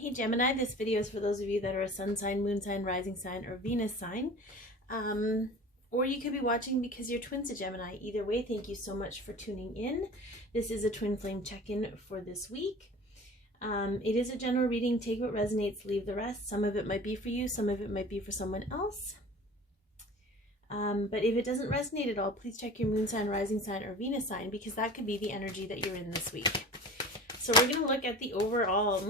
Hey Gemini, this video is for those of you that are a sun sign, moon sign, rising sign, or Venus sign. Or you could be watching because you're twins to Gemini. Either way, thank you so much for tuning in. This is a twin flame check-in for this week. It is a general reading. Take what resonates, leave the rest. Some of it might be for you, some of it might be for someone else. But if it doesn't resonate at all, please check your moon sign, rising sign, or Venus sign, because that could be the energy that you're in this week. So we're going to look at the overall.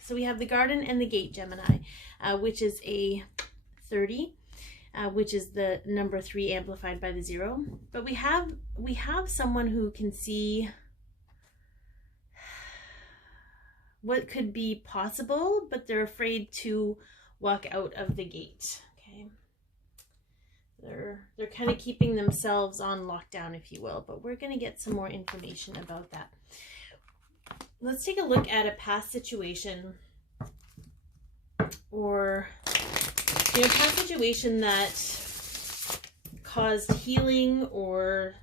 So we have the garden and the gate, Gemini, which is a 30, which is the number 3 amplified by the 0. But we have someone who can see what could be possible, but they're afraid to walk out of the gate. Okay, they're kind of keeping themselves on lockdown, if you will. But we're going to get some more information about that. Let's take a look at a past situation, or past situation that caused healing or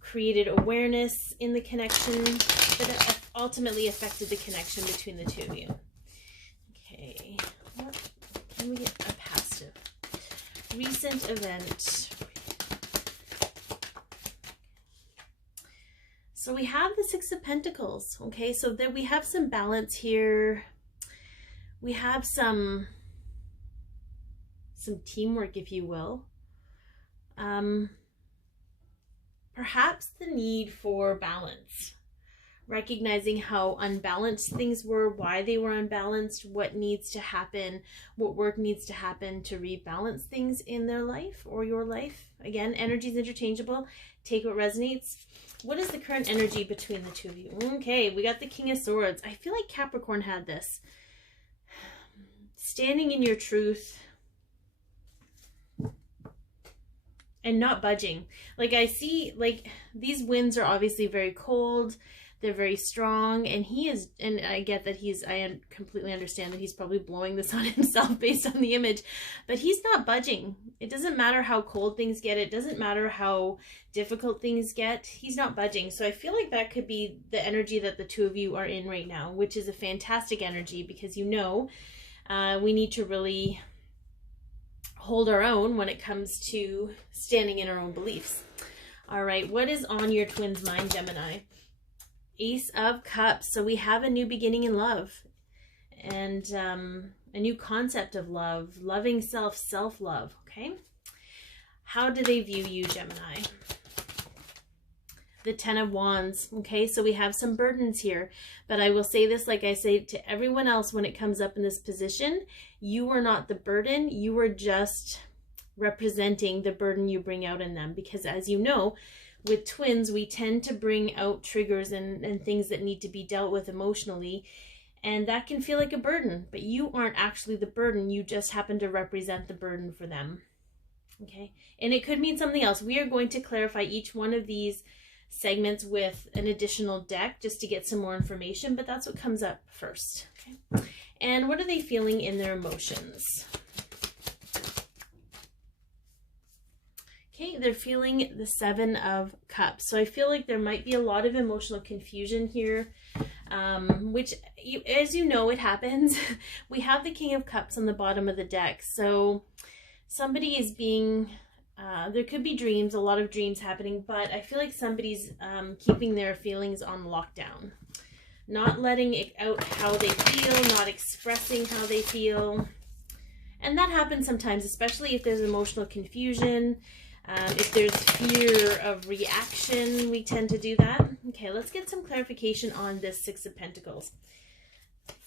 created awareness in the connection that ultimately affected the connection between the two of you. Okay, what can we get a past recent event? So we have the 6 of Pentacles, okay? So there we have some balance here. We have some teamwork, if you will. Perhaps the need for balance. Recognizing how unbalanced things were, why they were unbalanced, what needs to happen, what work needs to happen to rebalance things in their life or your life. Again, energy is interchangeable. Take what resonates. What is the current energy between the two of you? Okay, we got the King of Swords. I feel like Capricorn had this. Standing in your truth and not budging. Like I see, like these winds are obviously very cold. They're very strong, and he is, and I get that I completely understand that he's probably blowing this on himself based on the image, but he's not budging. It doesn't matter how cold things get. It doesn't matter how difficult things get. He's not budging. So I feel like that could be the energy that the two of you are in right now, which is a fantastic energy, because we need to really hold our own when it comes to standing in our own beliefs. All right, what is on your twins' mind, Gemini? Ace of Cups. So we have a new beginning in love, and a new concept of love, loving self, self-love. Okay, how do they view you, Gemini? The 10 of Wands. Okay, so we have some burdens here, but I will say this, like I say to everyone else when it comes up in this position, you are not the burden. You are just representing the burden you bring out in them, because as you know, with twins, we tend to bring out triggers and things that need to be dealt with emotionally, and that can feel like a burden, but you aren't actually the burden. You just happen to represent the burden for them. Okay, and it could mean something else. We are going to clarify each one of these segments with an additional deck just to get some more information, but that's what comes up first. Okay, and what are they feeling in their emotions? Okay, they're feeling the 7 of Cups. So I feel like there might be a lot of emotional confusion here, which, as you know, it happens. We have the King of Cups on the bottom of the deck. So somebody is being, there could be dreams, a lot of dreams happening, but I feel like somebody's keeping their feelings on lockdown. Not letting it out how they feel, not expressing how they feel. And that happens sometimes, especially if there's emotional confusion. If there's fear of reaction, we tend to do that. Okay, let's get some clarification on this 6 of Pentacles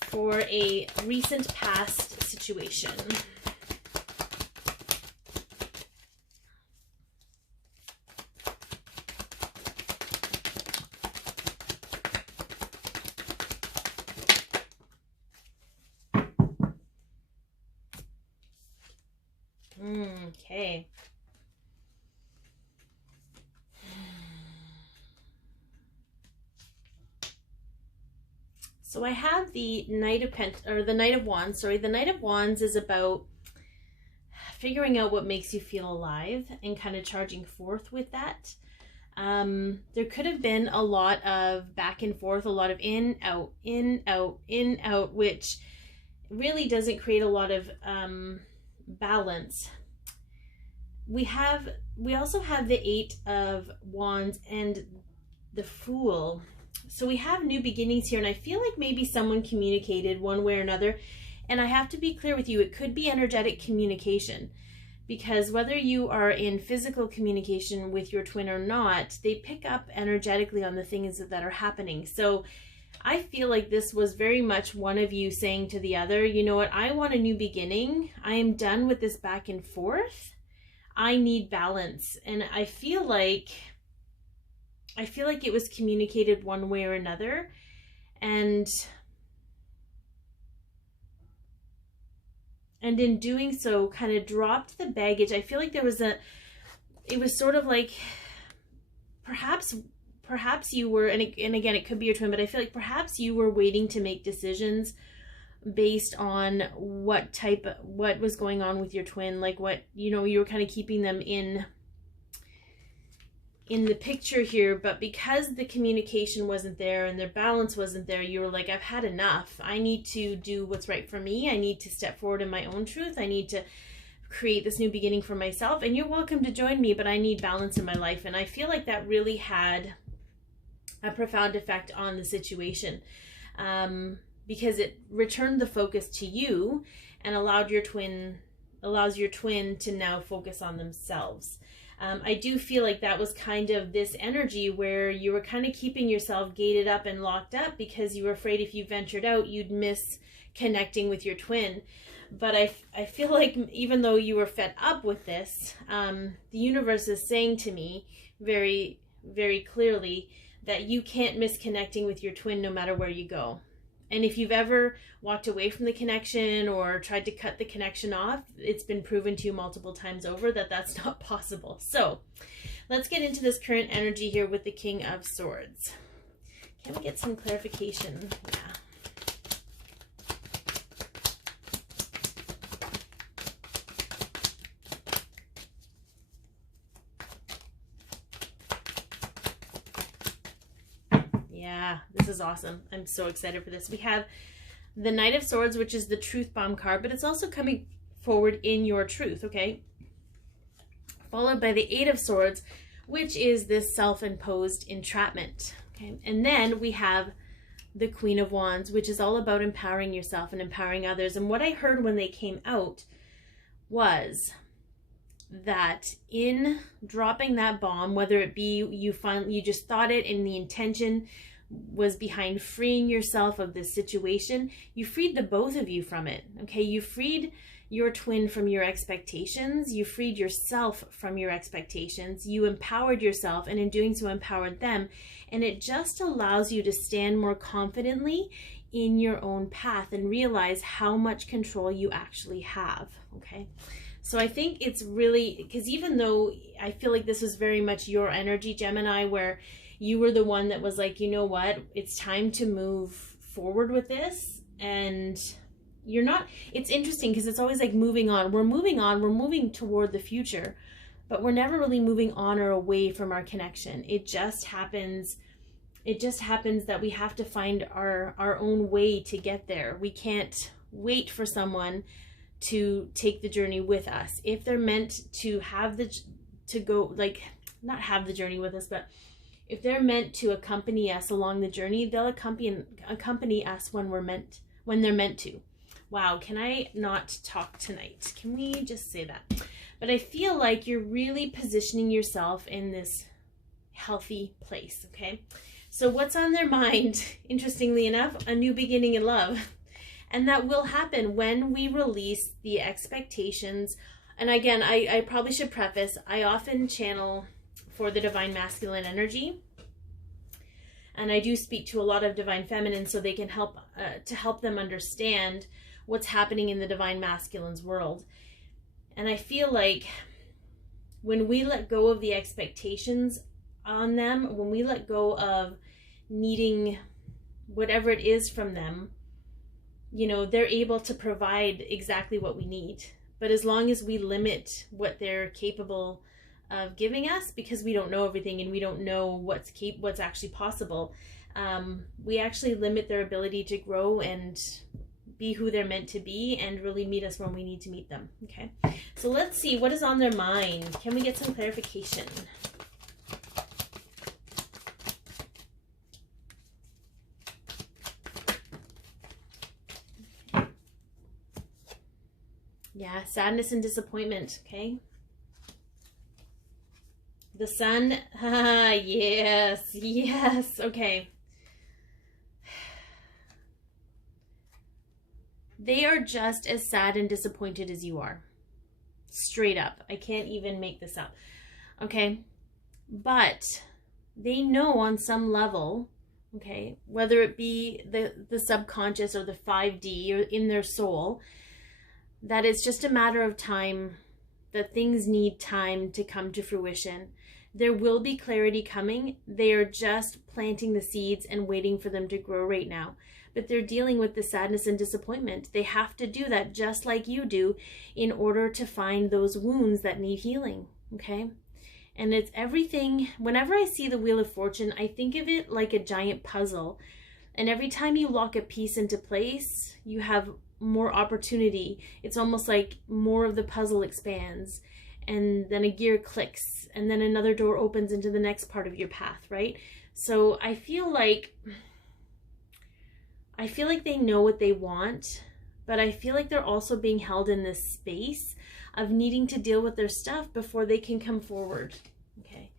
for a recent past situation. Okay. So I have the Knight of Wands. Sorry, the Knight of Wands is about figuring out what makes you feel alive and kind of charging forth with that. There could have been a lot of back and forth, a lot of in, out, in, out, in, out, which really doesn't create a lot of balance. We also have the Eight of Wands and the Fool. So we have new beginnings here, and I feel like maybe someone communicated one way or another. And I have to be clear with you, it could be energetic communication, because whether you are in physical communication with your twin or not, they pick up energetically on the things that are happening. So I feel like this was very much one of you saying to the other, you know what, I want a new beginning. I am done with this back and forth. I need balance. And I feel like it was communicated one way or another. And in doing so, kind of dropped the baggage. I feel like it was sort of like, perhaps you were, and again, it could be your twin, but I feel like perhaps you were waiting to make decisions based on what was going on with your twin, like what, you know, you were kind of keeping them in the picture here, but because the communication wasn't there and their balance wasn't there, you were like, I've had enough. I need to do what's right for me. I need to step forward in my own truth. I need to create this new beginning for myself, and you're welcome to join me, but I need balance in my life. And I feel like that really had a profound effect on the situation, because it returned the focus to you and allows your twin to now focus on themselves. I do feel like that was kind of this energy where you were kind of keeping yourself gated up and locked up because you were afraid if you ventured out, you'd miss connecting with your twin. But I feel like even though you were fed up with this, the universe is saying to me very, very clearly that you can't miss connecting with your twin no matter where you go. And if you've ever walked away from the connection or tried to cut the connection off, it's been proven to you multiple times over that that's not possible. So let's get into this current energy here with the King of Swords. Can we get some clarification? Yeah. Yeah, this is awesome. I'm so excited for this. We have the Knight of Swords, which is the Truth Bomb card, but it's also coming forward in your truth, okay? Followed by the Eight of Swords, which is this self-imposed entrapment, okay? And then we have the Queen of Wands, which is all about empowering yourself and empowering others. And what I heard when they came out was that in dropping that bomb, whether it be you just thought it and the intention was behind freeing yourself of this situation, you freed the both of you from it, okay? You freed your twin from your expectations, you freed yourself from your expectations, you empowered yourself, and in doing so empowered them, and it just allows you to stand more confidently in your own path and realize how much control you actually have, okay? So I think it's really, because even though I feel like this is very much your energy, Gemini, where you were the one that was like, you know what, it's time to move forward with this. And you're not, it's interesting because it's always like moving on. We're moving toward the future, but we're never really moving on or away from our connection. It just happens that we have to find our own way to get there. We can't wait for someone to take the journey with us. If they're meant to not have the journey with us, but if they're meant to accompany us along the journey, they'll accompany us when they're meant to. Wow, can I not talk tonight? Can we just say that? But I feel like you're really positioning yourself in this healthy place, okay? So what's on their mind, interestingly enough, a new beginning in love. And that will happen when we release the expectations. And again, I probably should preface, I often channel for the divine masculine energy. And I do speak to a lot of divine feminine so they can help to help them understand what's happening in the divine masculine's world. And I feel like when we let go of the expectations on them, when we let go of needing whatever it is from them, you know, they're able to provide exactly what we need. But as long as we limit what they're capable of giving us, because we don't know everything and we don't know what's actually possible. We actually limit their ability to grow and be who they're meant to be and really meet us when we need to meet them. Okay, so let's see what is on their mind. Can we get some clarification? Yeah, sadness and disappointment. Okay, the sun. Yes, yes. Okay. They are just as sad and disappointed as you are. Straight up. I can't even make this up. Okay? But they know on some level, okay, whether it be the subconscious or the 5D or in their soul, that it's just a matter of time, that things need time to come to fruition. There will be clarity coming. They are just planting the seeds and waiting for them to grow right now. But they're dealing with the sadness and disappointment. They have to do that just like you do in order to find those wounds that need healing, okay? And it's everything. Whenever I see the Wheel of Fortune, I think of it like a giant puzzle. And every time you lock a piece into place, you have more opportunity. It's almost like more of the puzzle expands. And then a gear clicks. And then another door opens into the next part of your path, right? So I feel like they know what they want, but I feel like they're also being held in this space of needing to deal with their stuff before they can come forward, okay?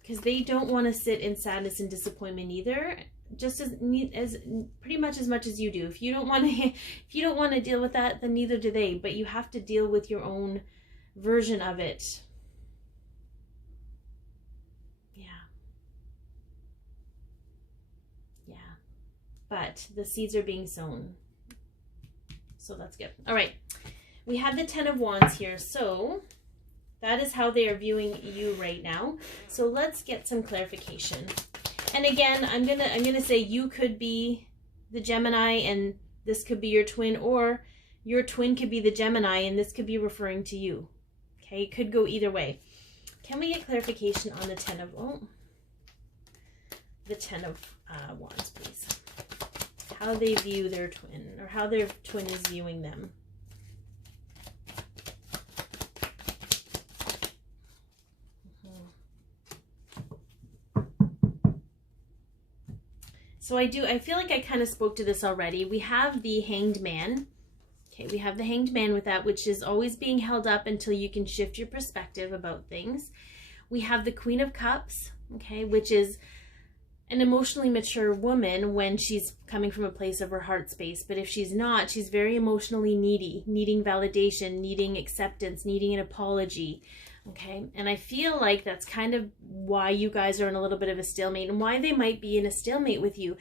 Because they don't want to sit in sadness and disappointment either, just as pretty much as you do. If you don't want to deal with that, then neither do they. But you have to deal with your own version of it. But the seeds are being sown. So that's good. All right. We have the 10 of Wands here. So that is how they are viewing you right now. So let's get some clarification. And again, I'm gonna say you could be the Gemini and this could be your twin, or your twin could be the Gemini and this could be referring to you. Okay, it could go either way. Can we get clarification on the 10 of Wands, please? How they view their twin, or how their twin is viewing them. So I feel like I kind of spoke to this already. We have the Hanged Man. Okay, we have the Hanged Man with that, which is always being held up until you can shift your perspective about things. We have the Queen of Cups, okay, which is an emotionally mature woman when she's coming from a place of her heart space. But if she's not, she's very emotionally needy, needing validation, needing acceptance, needing an apology. Okay, and I feel like that's kind of why you guys are in a little bit of a stalemate and why they might be in a stalemate with you.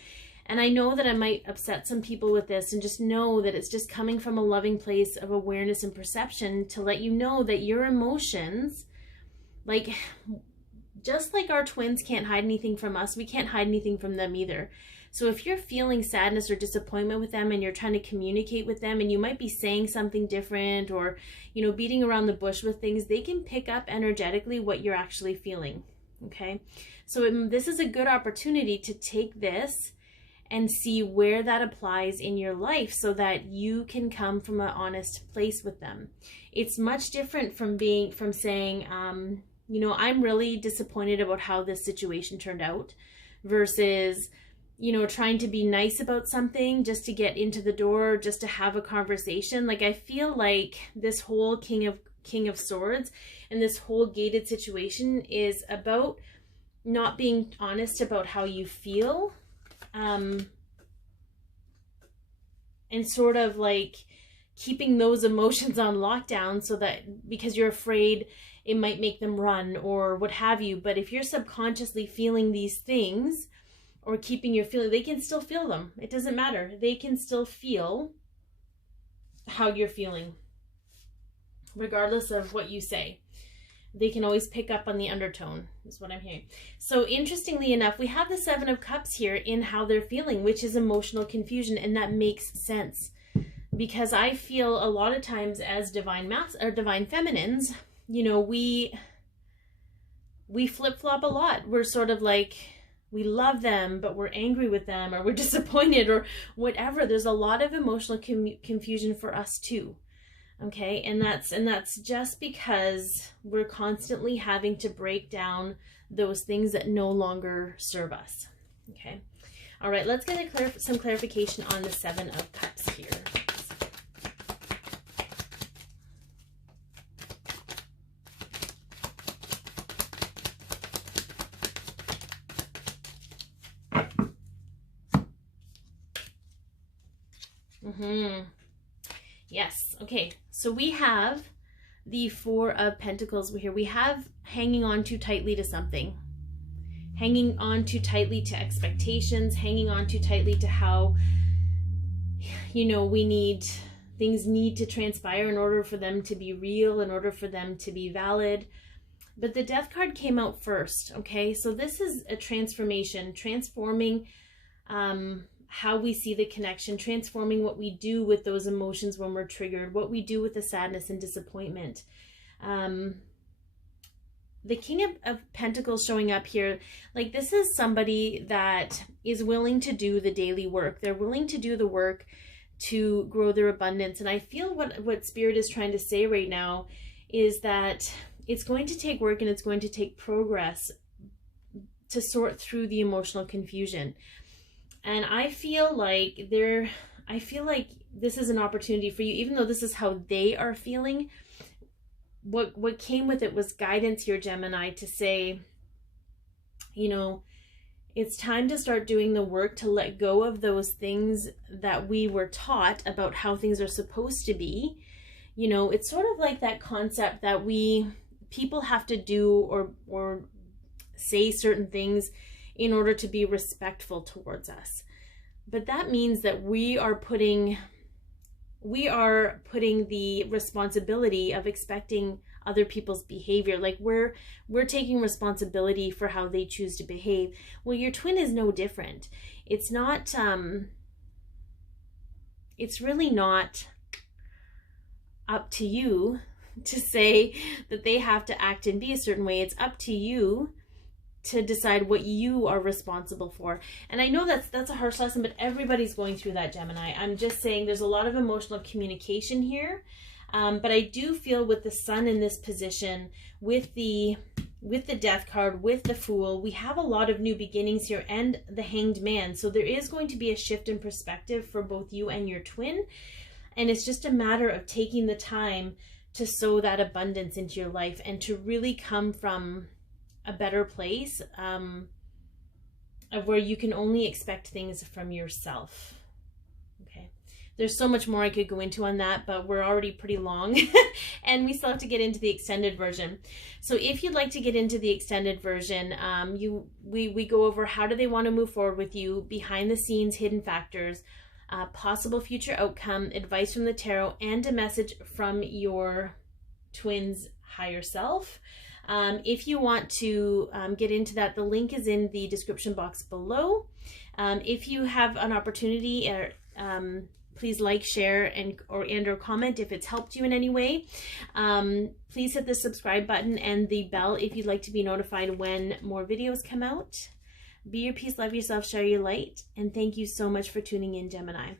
And I know that I might upset some people with this, and just know that it's just coming from a loving place of awareness and perception to let you know that your emotions, like, just like our twins can't hide anything from us, we can't hide anything from them either. So if you're feeling sadness or disappointment with them and you're trying to communicate with them, and you might be saying something different or, you know, beating around the bush with things, they can pick up energetically what you're actually feeling, okay? So this is a good opportunity to take this and see where that applies in your life so that you can come from an honest place with them. It's much different from saying, you know, I'm really disappointed about how this situation turned out, versus, you know, trying to be nice about something just to get into the door, just to have a conversation. Like, I feel like this whole King of Swords and this whole gated situation is about not being honest about how you feel, and sort of like keeping those emotions on lockdown, so that because you're afraid it might make them run or what have you. But if you're subconsciously feeling these things or keeping your feeling, they can still feel them. It doesn't matter. They can still feel how you're feeling, regardless of what you say. They can always pick up on the undertone, is what I'm hearing. So interestingly enough, we have the 7 of Cups here in how they're feeling, which is emotional confusion. And that makes sense, because I feel a lot of times as divine feminines, you know, we we flip-flop a lot. We're sort of like, we love them, but we're angry with them, or we're disappointed, or whatever. There's a lot of emotional confusion for us too. Okay, and that's just because we're constantly having to break down those things that no longer serve us. Okay, all right, let's get some clarification on the Seven of Cups here. Yes. Okay. So we have the Four of Pentacles here. We have hanging on too tightly to something, hanging on too tightly to expectations, hanging on too tightly to how, you know, things need to transpire in order for them to be real, in order for them to be valid. But the Death card came out first. Okay. So this is a transformation, transforming, how we see the connection, transforming what we do with those emotions when we're triggered, what we do with the sadness and disappointment. The King of Pentacles showing up here, like this is somebody that is willing to do the daily work. They're willing to do the work to grow their abundance. And I feel what Spirit is trying to say right now is that it's going to take work and it's going to take progress to sort through the emotional confusion. And I feel like this is an opportunity for you, even though this is how they are feeling. What came with it was guidance here, Gemini, to say, you know, it's time to start doing the work to let go of those things that we were taught about how things are supposed to be. You know, it's sort of like that concept that people have to do or say certain things in order to be respectful towards us. But that means that we are putting the responsibility of expecting other people's behavior. Like we're taking responsibility for how they choose to behave. Well, your twin is no different. It's not, it's really not up to you to say that they have to act and be a certain way. It's up to you to decide what you are responsible for. And I know that's a harsh lesson, but everybody's going through that, Gemini. I'm just saying there's a lot of emotional communication here. But I do feel with the Sun in this position, with the Death card, with the Fool, we have a lot of new beginnings here, and the Hanged Man. So there is going to be a shift in perspective for both you and your twin. And it's just a matter of taking the time to sow that abundance into your life and to really come from a better place of where you can only expect things from yourself. Okay, there's so much more I could go into on that, but we're already pretty long and we still have to get into the extended version. So if you'd like to get into the extended version, we go over how do they want to move forward with you, behind the scenes hidden factors, possible future outcome, advice from the tarot, and a message from your twin's higher self. If you want to get into that, the link is in the description box below. If you have an opportunity, please like, share, and or comment if it's helped you in any way. Please hit the subscribe button and the bell if you'd like to be notified when more videos come out. Be your peace, love yourself, share your light, and thank you so much for tuning in, Gemini.